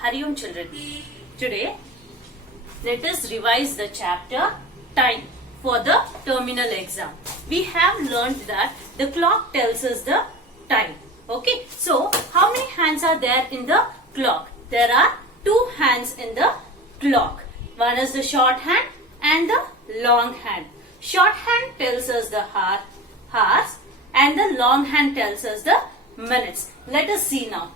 Hari Om children. Today let us revise the chapter time for the terminal exam. We have learned that the clock tells us the time. Okay, so how many hands are there in the clock? There are two hands in the clock. One is the short hand and the long hand. Short hand tells us the hours and the long hand tells us the minutes. Let us see now.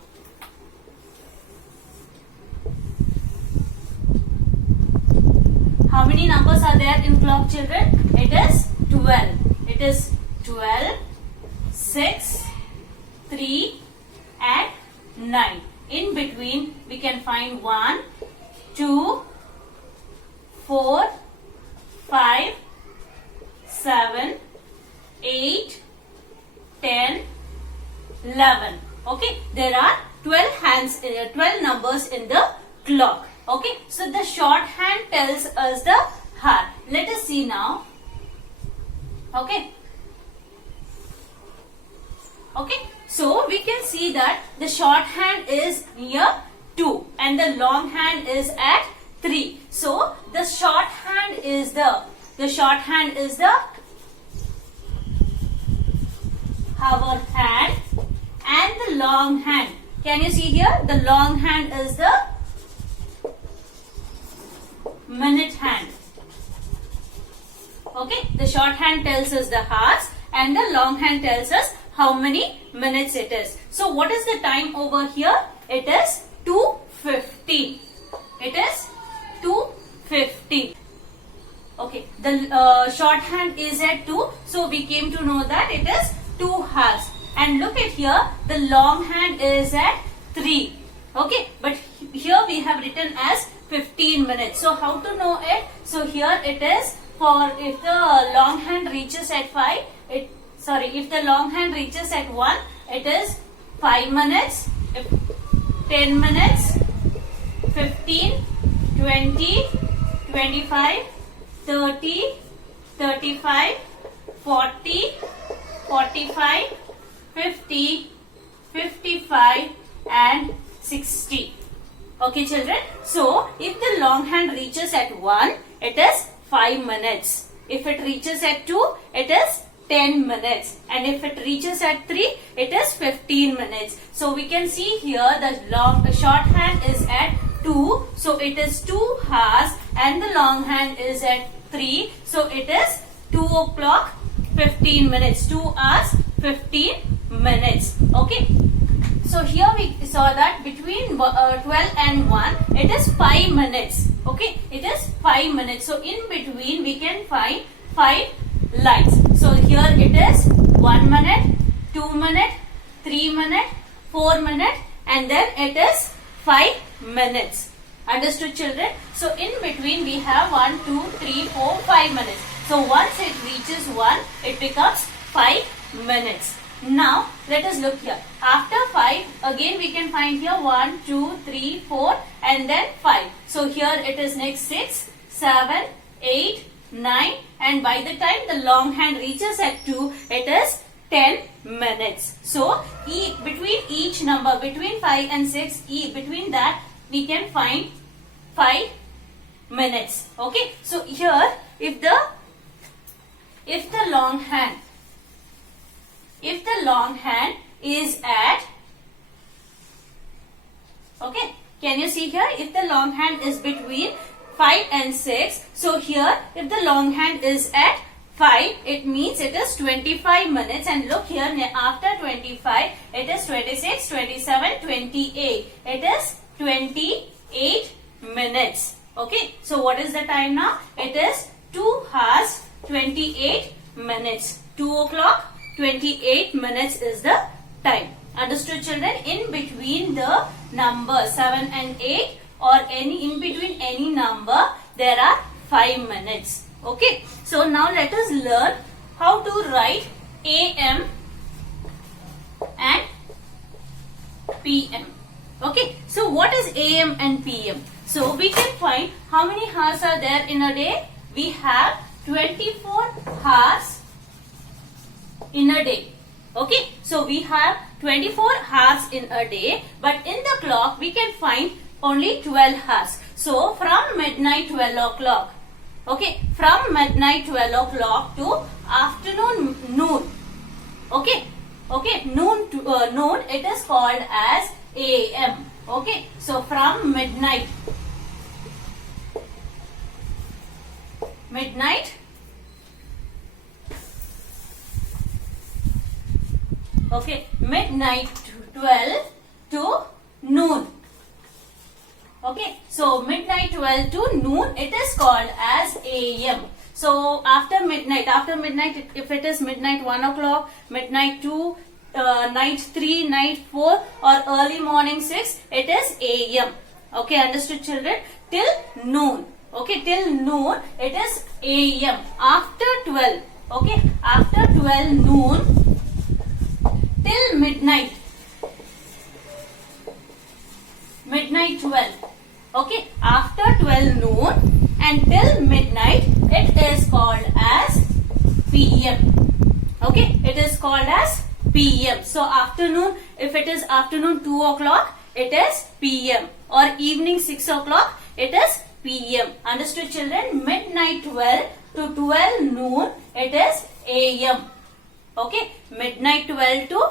How many numbers are there in clock, children? It is 12. It is 12, 6, 3 and 9. In between we can find 1, 2, 4, 5, 7, 8, 10, 11. Okay, there are 12 numbers in the clock. Okay, so the short hand tells us the hour. Let us see now. Okay. Okay, so we can see that the short hand is near 2 and the long hand is at 3. So the short hand is the hour hand and the long hand. Can you see here? The long hand is the minute hand. Okay, the short hand tells us the hours and the long hand tells us how many minutes it is. So what is the time over here? It is 2:50. It is 2:50. Okay, the short hand is at 2, so we came to know that it is 2 hours. And look at here, the long hand is at 3. Okay, but here we have written as 15 minutes. So how to know it? So here it is for if the long hand reaches at 5, if the long hand reaches at 1, it is 5 minutes, 10 minutes, 15, 20, 25, 30, 35, 40, 45, 50, 55 and 60. Okay, children. So, if the long hand reaches at 1, it is 5 minutes. If it reaches at 2, it is 10 minutes. And if it reaches at 3, it is 15 minutes. So, we can see here the short hand is at 2. So, it is 2 hours and the long hand is at 3. So, it is 2 o'clock 15 minutes. 2 hours 15 minutes. Okay. So here we saw that between 12 and 1, it is 5 minutes. Okay, it is 5 minutes. So in between we can find 5 lines. So here it is 1 minute, 2 minute, 3 minute, 4 minute and then it is 5 minutes. Understood, children? So in between we have 1, 2, 3, 4, 5 minutes. So once it reaches 1, it becomes 5 minutes. Now, let us look here. After 5, again we can find here 1, 2, 3, 4 and then 5. So, here it is next 6, 7, 8, 9 and by the time the long hand reaches at 2, it is 10 minutes. So, between each number, between 5 and 6, between that we can find 5 minutes. Okay. So, here if the long hand is at, okay, can you see here? If the long hand is between 5 and 6, so here if the long hand is at 5, it means it is 25 minutes and look here after 25, it is 26, 27, 28. It is 28 minutes. Okay, so what is the time now? It is 2 hours 28 minutes. 2 o'clock 28 minutes is the time. Understood, children? In between the number 7 and 8 or in between any number, there are 5 minutes. Okay. So now let us learn how to write AM and PM. Okay. So what is AM and PM? So we can find how many hours are there in a day. We have 24 hours in a day. Okay, so we have 24 hours in a day, but in the clock we can find only 12 hours. So from midnight 12 o'clock. Okay, from midnight 12 o'clock to afternoon noon. Okay, okay, noon to noon, it is called as AM. Okay, so from midnight 12 to noon. Okay, so midnight 12 to noon, it is called as AM. So after midnight, if it is midnight 1 o'clock, midnight 2, night 3, night 4 or early morning 6, it is AM. Okay, understood children? Till noon. Okay, till noon, it is AM. After 12, okay, after 12 noon till midnight. Midnight 12. Okay, after 12 noon until midnight, it is called as PM. Okay, it is called as PM. So afternoon, if it is afternoon 2 o'clock, it is PM. Or evening 6 o'clock, it is PM. Understood children? Midnight 12 to 12 noon, it is AM. Okay, midnight 12 to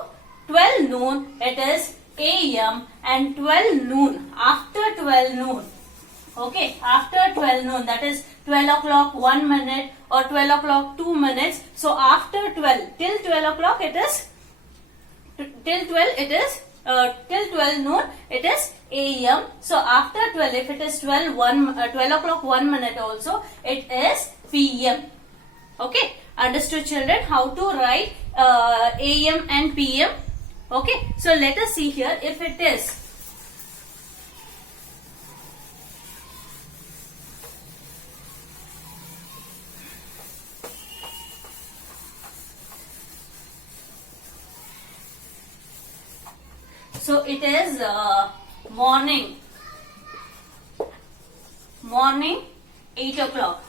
12 noon, it is AM, and 12 noon, after 12 noon, okay, after 12 noon, that is 12 o'clock 1 minute or 12 o'clock 2 minutes. So after 12 till 12 o'clock, it is till 12 noon, it is AM. So after 12, if it is 12 o'clock 1 minute also, it is PM. Okay, understood children how to write AM and PM? Okay, so let us see here if it is morning 8 o'clock.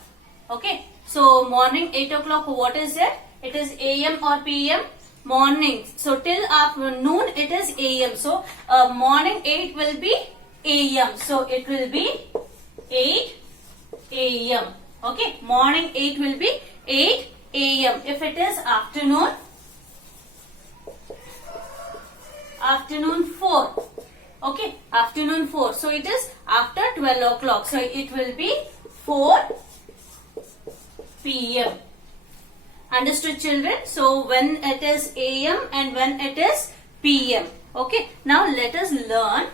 Okay, so morning 8 o'clock, what is it? It is AM or PM? Morning. So till afternoon it is AM. So morning 8 will be AM. So it will be 8 AM. Okay, morning 8 will be 8 AM. If it is afternoon 4. Okay, afternoon 4. So it is after 12 o'clock. So it will be 4 PM. Understood children? So when it is AM and when it is PM. Okay, now let us learn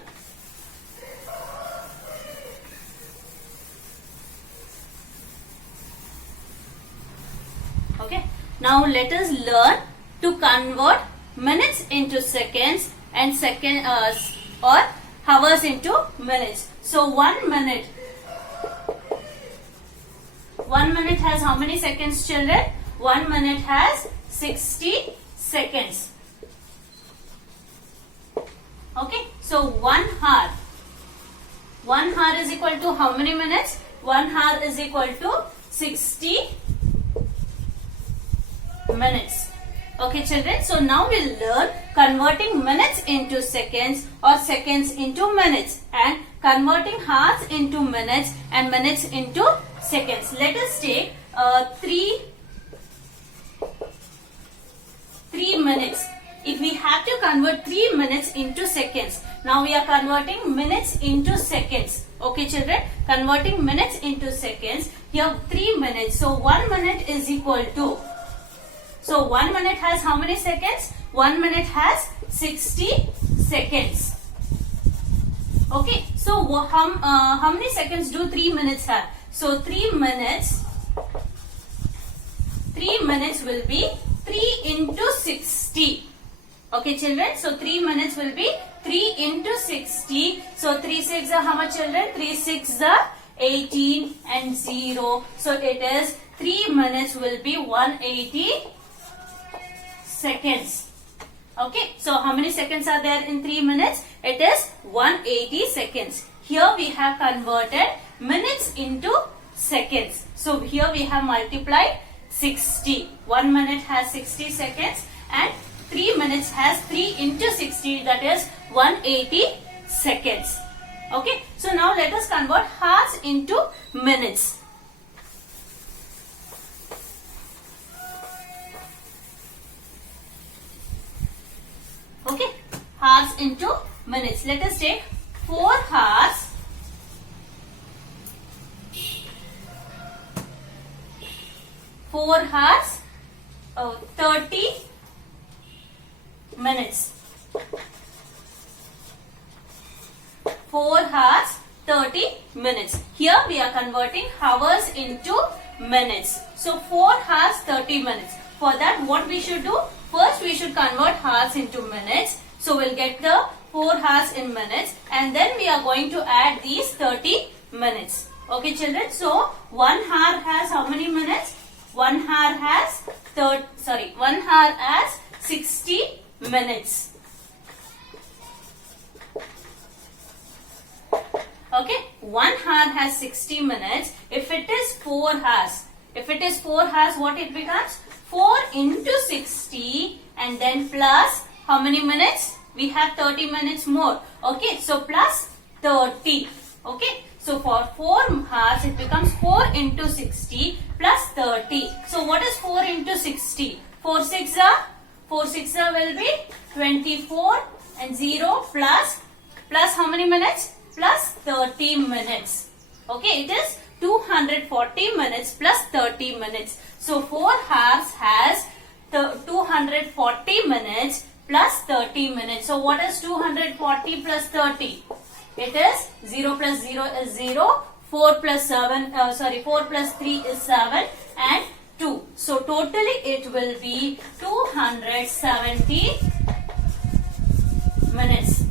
to convert minutes into seconds and or hours into minutes. So 1 minute has how many seconds children? 1 minute has 60 seconds. Okay, so 1 hour is equal to how many minutes? 1 hour is equal to 60 minutes. Okay children, so now we'll learn converting minutes into seconds or seconds into minutes, and converting hours into minutes and minutes into seconds. Let us take 3 minutes. If we have to convert 3 minutes into seconds, now we are converting minutes into seconds. Okay children, converting minutes into seconds. Here 3 minutes. So 1 minute is equal to, so 1 minute has how many seconds? 1 minute has 60 seconds. Okay, so how many seconds do 3 minutes have? So 3 minutes will be 3 into 60. Okay children, so 3 minutes will be 3 into 60. So 3 6 are how much children? 3 6 are 18 and 0. So it is 3 minutes will be 180 seconds. Okay, so how many seconds are there in 3 minutes? It is 180 seconds. Here we have converted minutes into seconds. So here we have multiplied 60. 1 minute has 60 seconds and 3 minutes has 3 into 60, that is 180 seconds. Okay, so now let us convert hours into minutes. Okay, hours into minutes. Let us take 4 hours. 4 hours, 30 minutes. 4 hours, 30 minutes. Here we are converting hours into minutes. So 4 hours, 30 minutes. For that, what we should do? First, we should convert hours into minutes. So we'll get the 4 hours in minutes, and then we are going to add these 30 minutes. Okay, children. So 1 hour has how many minutes? 1 hour has 1 hour has 60 minutes. Okay, 1 hour has 60 minutes. If it is 4 hours, what it becomes? 4 into 60, and then plus how many minutes? We have 30 minutes more. Okay, so plus 30. Okay, so for 4 hours it becomes 4 into 60 plus 30. So what is 4 into 60? 4 6 will be 24, and 0 plus how many minutes? Plus 30 minutes. Okay, it is 240 minutes plus 30 minutes. So 4 hours has 240 minutes plus 30 minutes. So what is 240 plus 30? It is 0 plus 0 is 0. 4 plus 3 is 7, and 2. So totally it will be 270 minutes.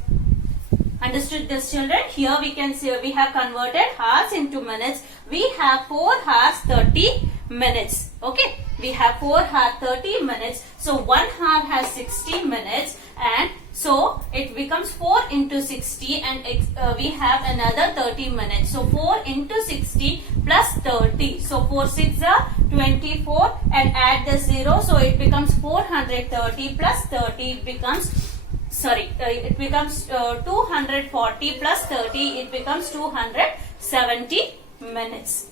Understood this, children? Here we can see we have converted hours into minutes. We have 4 hours 30 minutes. Okay, we have 4 hours 30 minutes. So 1 hour has 60 minutes, and so it becomes 4 into 60, and we have another 30 minutes. So 4 into 60 plus 30. So 4 6 are 24, and add the 0. So it becomes 430 plus 30. It becomes 240 plus 30. It becomes 270 minutes.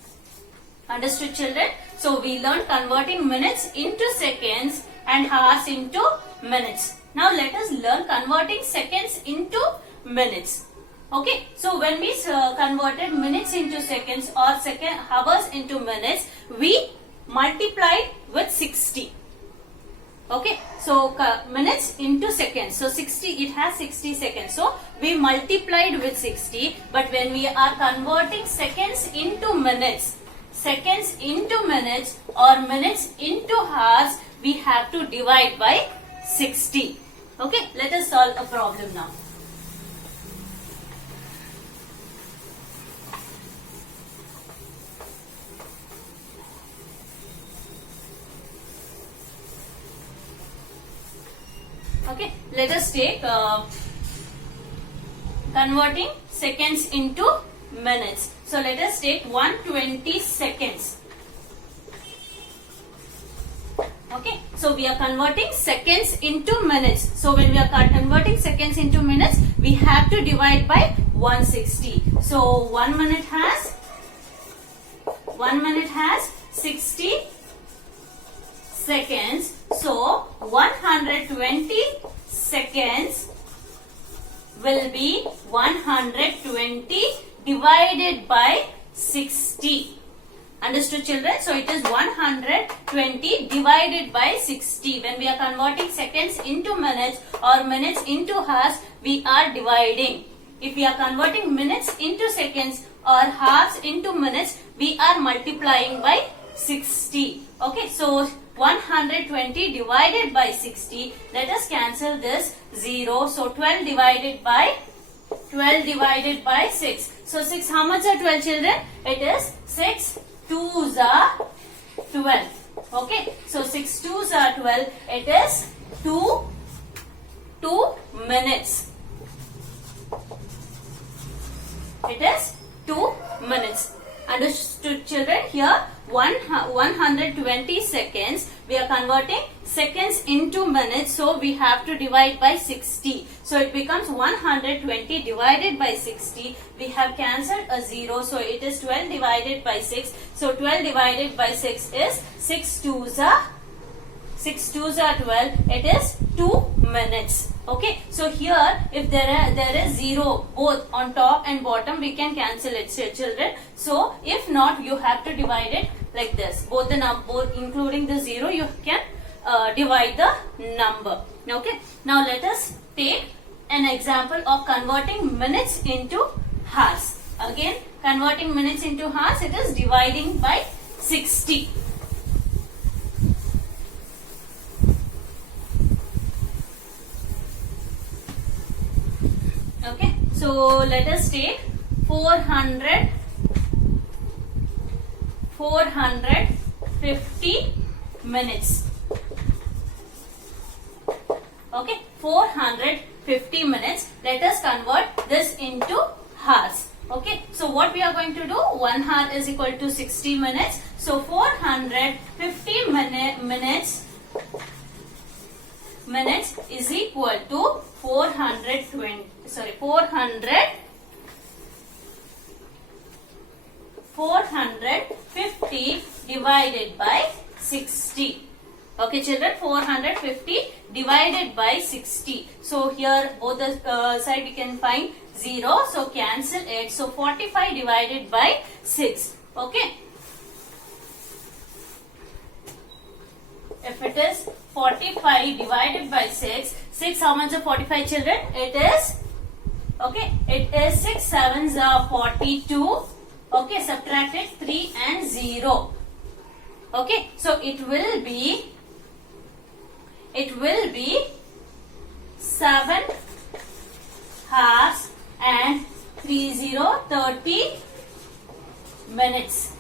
Understood, children? So we learned converting minutes into seconds and hours into minutes. Now let us learn converting seconds into minutes. Okay, so when we converted minutes into seconds or hours into minutes, we multiplied with 60. Okay, so minutes into seconds. So 60, it has 60 seconds. So we multiplied with 60. But when we are converting seconds into minutes or minutes into hours, we have to divide by 60. Okay, let us solve a problem now. Okay, let us take converting seconds into minutes. So let us take 120 seconds. Okay, so we are converting seconds into minutes. So when we are converting seconds into minutes, we have to divide by 160. So 1 minute has 60 seconds. So 120 seconds will be 120 divided by 60. Understood, children? So it is 120 divided by 60. When we are converting seconds into minutes or minutes into hours, we are dividing. If we are converting minutes into seconds or hours into minutes, we are multiplying by 60. Okay, so 120 divided by 60. Let us cancel this 0. So 12 divided by 6. So 6, how much are 12, children? It is 6 2s are 12. Okay, so 6 2s are 12. It is 2 minutes. It is 2 minutes. Understood, children? Here 120 seconds, we are converting seconds into minutes, so we have to divide by 60. So it becomes 120 divided by 60. We have cancelled a 0, so it is 12 divided by 6. So 12 divided by 6 is 6 twos are 12. It is 2 minutes. Okay, so here if there is 0 both on top and bottom, we can cancel it, children. So if not, you have to divide it like this. Both including the 0, you can divide the number. Okay, now let us take an example of converting minutes into hours. Again, converting minutes into hours, it is dividing by 60. Okay, so let us take 450 minutes. Okay, 450 minutes. Let us convert this into hours. Okay, so what we are going to do? 1 hour is equal to 60 minutes. So 450 minutes is equal to 450 divided by 60. Okay, children, 450 divided by 60. So here both the side we can find 0. So cancel it. So 45 divided by 6. Okay. If it is 45 divided by 6, how much is 45, children? It is, okay, it is 6 sevens are 42. Okay, subtracted 3 and 0. Okay, so it will be 7 hours and 30 minutes.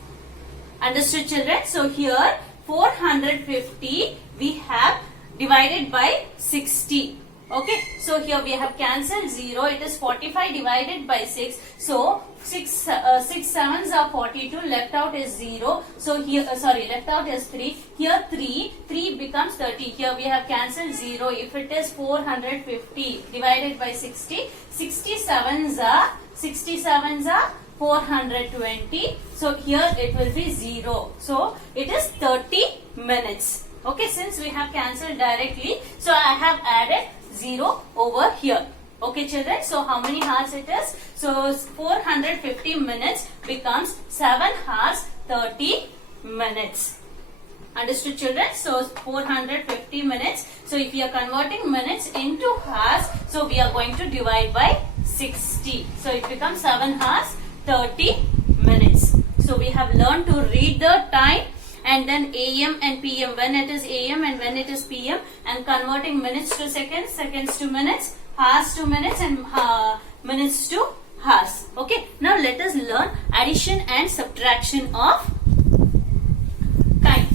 Understood, children? So here 450 we have divided by 60. Okay, so here we have cancelled 0. It is 45 divided by 6. So 6 sevens are 42. Left out is 0. So here, left out is 3. Here 3 becomes 30. Here we have cancelled 0. If it is 450 divided by 60, 67s are 420. So here it will be 0. So it is 30 minutes. Okay, since we have cancelled directly, so I have added 0 over here. Okay, children, so how many hours it is? So 450 minutes becomes 7 hours 30 minutes. Understood, children? So 450 minutes. So if we are converting minutes into hours, so we are going to divide by 60. So it becomes 7 hours 30 minutes. So we have learned to read the time and then AM and PM, when it is AM and when it is PM, and converting minutes to seconds, seconds to minutes, hours to minutes, and minutes to hours. Okay, now let us learn addition and subtraction of time.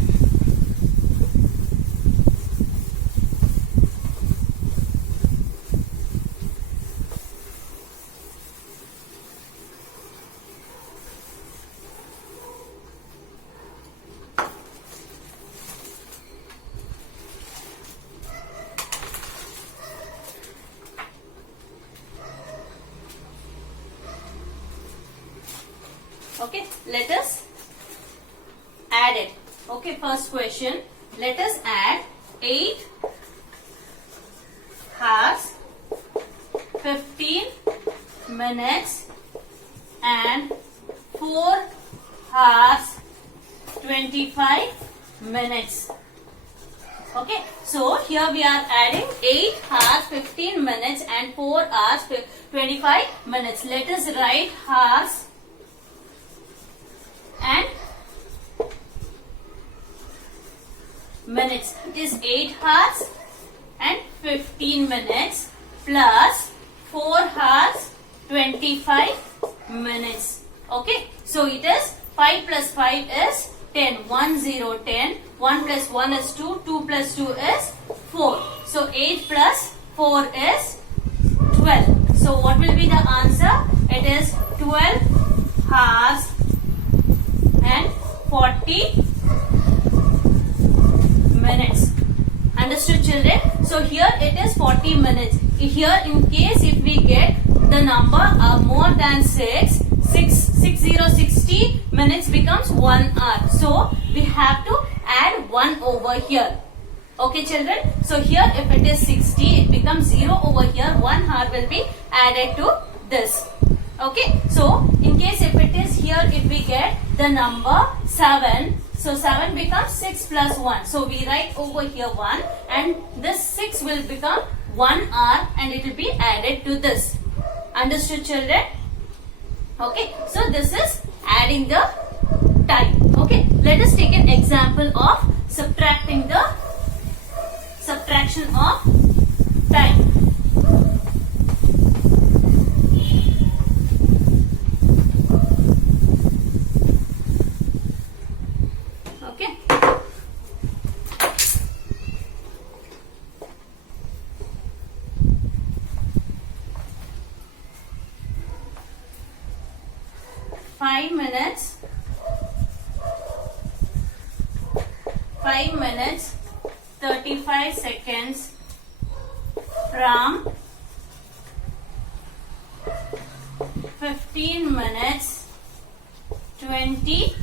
Okay, let us add it. Okay, first question. Let us add 8 hours, 15 minutes and 4 hours, 25 minutes. Okay, so here we are adding 8 hours, 15 minutes and 4 hours, 25 minutes. Let us write hours and minutes. It is 8 hours and 15 minutes plus 4 hours 25 minutes. Okay, so it is 5 plus 5 is 10. 1 0 10. 1 plus 1 is 2. 2 plus 2 is 4. So 8 plus 4 is 12. So what will be the answer? It is 12 hours and 40 minutes. Understood, children? So here it is 40 minutes. Here in case if we get the number more than 60 minutes becomes 1 hour. So we have to add 1 over here. Okay, children? So here if it is 60, it becomes 0 over here. 1 hour will be added to this. Okay, so in case if it is here, if we get the number 7, so 7 becomes 6 plus 1. So we write over here 1 and this 6 will become 1 hour and it will be added to this. Understood, children? Okay, so this is adding the time. Okay, let us take an example of subtraction of time. Okay. Five minutes 35 seconds from 15 minutes 20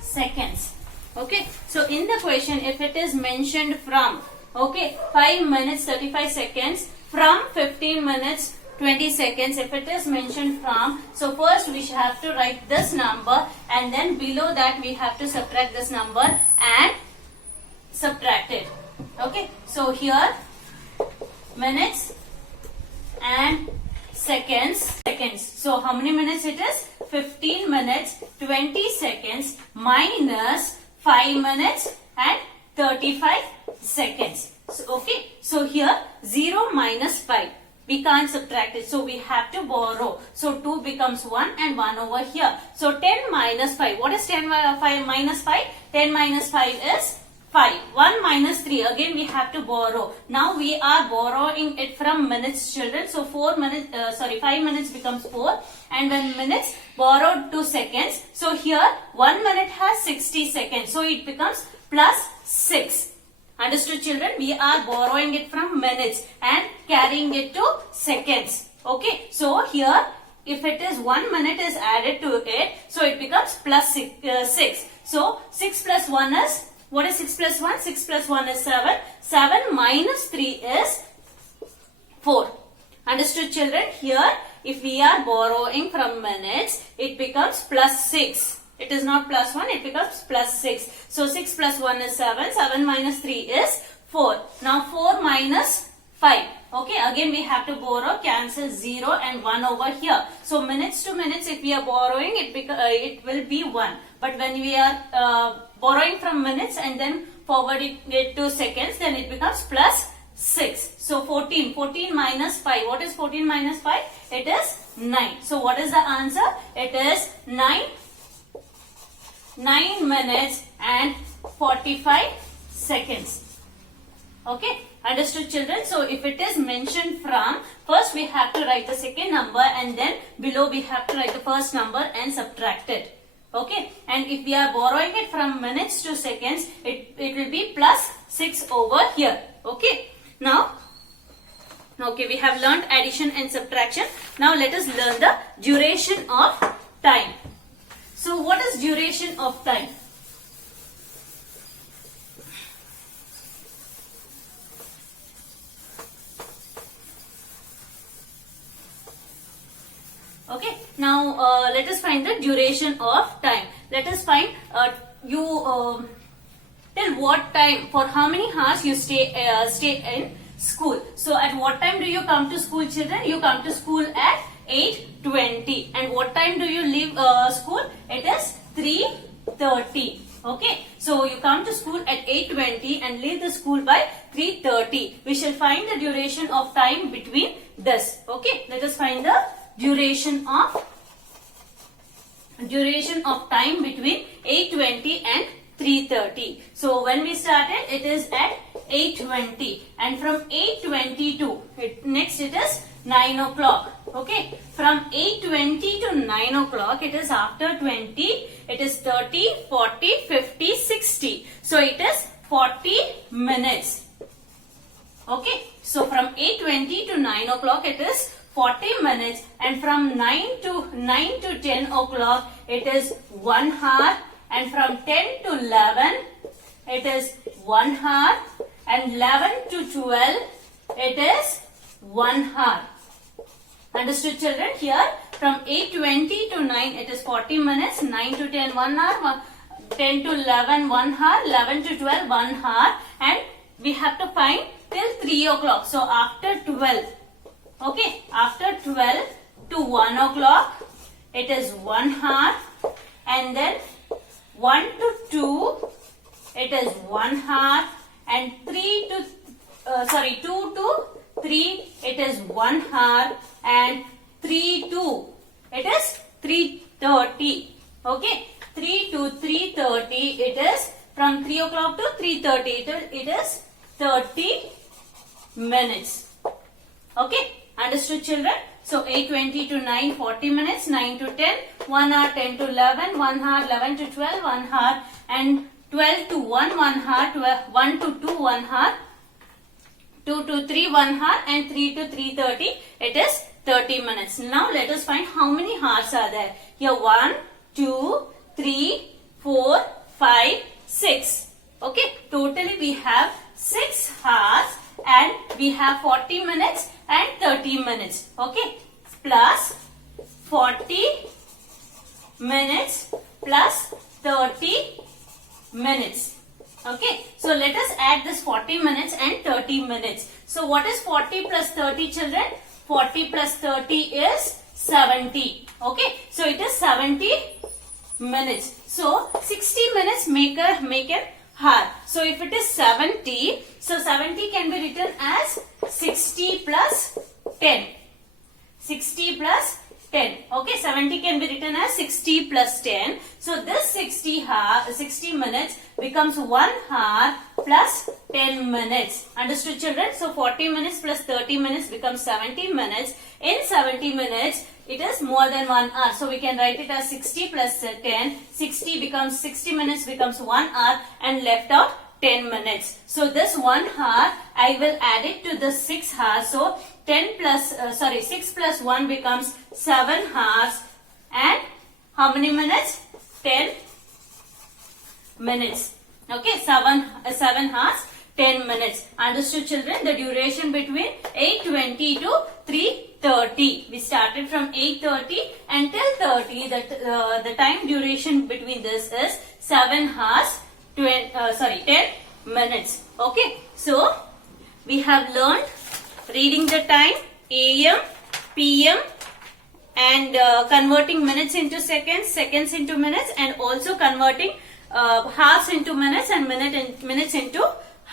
seconds. Okay, so in the question if it is mentioned from, okay, 5 minutes 35 seconds from 15 minutes 20 seconds, if it is mentioned from, so first we have to write this number and then below that we have to subtract this number and subtract it. Okay, so here minutes and seconds. So how many minutes it is? 15 minutes 20 seconds minus 5 minutes and 35 seconds. So, okay, so here 0 minus 5. We can't subtract it, so we have to borrow. So 2 becomes 1 and 1 over here. So 10 minus 5. What is 10 minus 5? 10 minus 5 is 5. 1 minus 3. Again we have to borrow. Now we are borrowing it from minutes, children. So 5 minutes becomes 4. And when minutes borrowed to seconds. So here 1 minute has 60 seconds. So it becomes plus 6. Understood, children? We are borrowing it from minutes and carrying it to seconds. Okay. So here if it is 1 minute is added to it. So it becomes plus 6. So 6 plus 1 is, what is 6 plus 1? 6 plus 1 is 7. 7 minus 3 is 4. Understood, children? Here if we are borrowing from minutes, it becomes plus 6. It is not plus 1, it becomes plus 6. So 6 plus 1 is 7. 7 minus 3 is 4. Now 4 minus 5. Okay, again we have to borrow, cancel 0 and 1 over here. So minutes to minutes if we are borrowing, it will be 1. But when we are borrowing from minutes and then forwarding it to seconds, then it becomes plus 6. So 14 minus 5. What is 14 minus 5? It is 9. So what is the answer? It is 9 minutes and 45 seconds. Okay, understood, children? So if it is mentioned from, first we have to write the second number and then below we have to write the first number and subtract it. Okay, and if we are borrowing it from minutes to seconds, it will be plus 6 over here. Okay, now, okay, we have learned addition and subtraction. Now let us learn the duration of time. So what is duration of time? Okay, now let us find the duration of time. Let us find till what time, for how many hours you stay in school. So at what time do you come to school, children? You come to school at 8:20. And what time do you leave school? It is 3:30. Okay, so you come to school at 8:20 and leave the school by 3:30. We shall find the duration of time between this. Okay, let us find the duration of time between 8:20 and 3:30. So when we started, it is at 8:20, and from 8:20 to next it is 9 o'clock. Okay, from 8:20 to 9 o'clock, it is after 20. It is 30, 40, 50, 60. So it is 40 minutes. Okay, so from 8:20 to 9 o'clock it is 40 minutes, and from 9 to 10 o'clock it is 1 hour, and from 10 to 11 it is 1 hour, and 11 to 12 it is 1 hour. Understood, children? Here from 8:20 to 9 it is 40 minutes, 9 to 10 1 hour, 10 to 11 1 hour, 11 to 12 1 hour, and we have to find till 3 o'clock. So after 12, okay, after 12 to 1 o'clock it is 1 hour, and then 1 to 2 it is 1 hour, and 2 to 3 it is 1 hour, and 3 to it is 3:30. Okay, 3 to 3:30 it is from 3 o'clock to 3:30 it is 30 minutes. Okay, understood, children? So 8:20 to 9 40 minutes, 9 to 10 1 hour, 10 to 11 1 hour, 11 to 12 1 hour, and 12 to 1 1 hour, 1 to 2 1 hour, 2 to 3 1 hour, and 3 to 3:30 it is 30 minutes. Now let us find how many hours are there. Here 1 2 3 4 5 6. Okay, totally we have 6 hours, and we have 40 minutes and 30 minutes. Okay, plus 40 minutes plus 30 minutes. Okay, so let us add this 40 minutes and 30 minutes. So what is 40 plus 30, children? 40 plus 30 is 70. Okay, so it is 70 minutes. So 60 minutes make an hour. So if it is 70, so 70 can be written as 60 plus 10. 60 plus 10. Okay, 70 can be written as 60 plus 10. So this 60 minutes becomes 1 hour plus 10 minutes. Understood, children? So 40 minutes plus 30 minutes becomes 70 minutes. In 70 minutes, it is more than 1 hour. So we can write it as 60 plus 10. 60 minutes becomes 1 hour, and left out 10 minutes. So this 1 hour, I will add it to the 6 hours. So 6 plus 1 becomes 7 hours, and how many minutes? 10 minutes. Okay, 7 hours, 10 minutes. Understood, children? The duration between 8:20 to 3:30. We started from 8:30 until 30. The time duration between this is 7 hours, 10 minutes. Okay, so we have learned reading the time, AM, PM, and converting minutes into seconds, seconds into minutes, and also converting hours into minutes and minutes into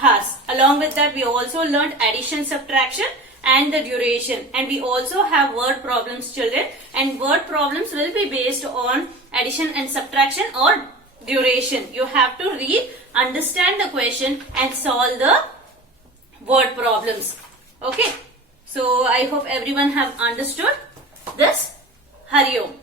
hours. Along with that, we also learned addition, subtraction, and the duration. And we also have word problems, children. And word problems will be based on addition and subtraction or duration. You have to read, understand the question, and solve the word problems. Okay, so I hope everyone have understood this. Hari Om.